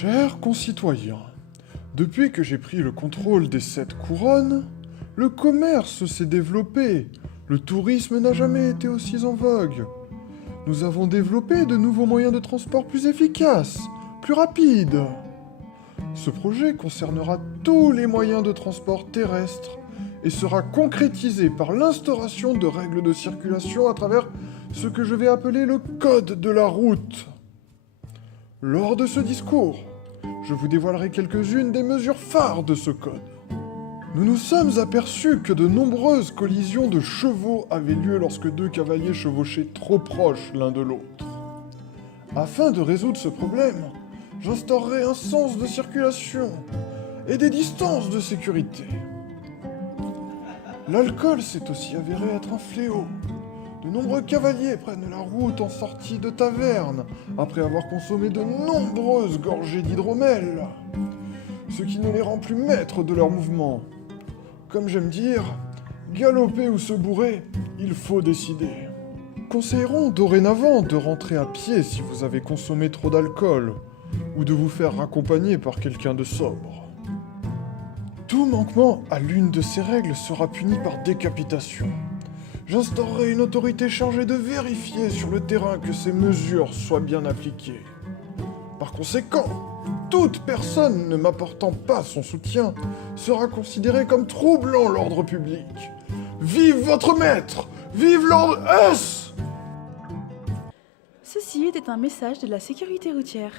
Chers concitoyens, depuis que j'ai pris le contrôle des 7 couronnes, le commerce s'est développé, le tourisme n'a jamais été aussi en vogue. Nous avons développé de nouveaux moyens de transport plus efficaces, plus rapides. Ce projet concernera tous les moyens de transport terrestres et sera concrétisé par l'instauration de règles de circulation à travers ce que je vais appeler le code de la route. Lors de ce discours, je vous dévoilerai quelques-unes des mesures phares de ce code. Nous nous sommes aperçus que de nombreuses collisions de chevaux avaient lieu lorsque deux cavaliers chevauchaient trop proches l'un de l'autre. Afin de résoudre ce problème, j'instaurerai un sens de circulation et des distances de sécurité. L'alcool s'est aussi avéré être un fléau. De nombreux cavaliers prennent la route en sortie de taverne après avoir consommé de nombreuses gorgées d'hydromel, ce qui ne les rend plus maîtres de leurs mouvements. Comme j'aime dire, galoper ou se bourrer, il faut décider. Conseillerons dorénavant de rentrer à pied si vous avez consommé trop d'alcool, ou de vous faire raccompagner par quelqu'un de sobre. Tout manquement à l'une de ces règles sera puni par décapitation. J'instaurerai une autorité chargée de vérifier sur le terrain que ces mesures soient bien appliquées. Par conséquent, toute personne ne m'apportant pas son soutien sera considérée comme troublant l'ordre public. Vive votre maître! Vive l'ordre S! Ceci était un message de la sécurité routière.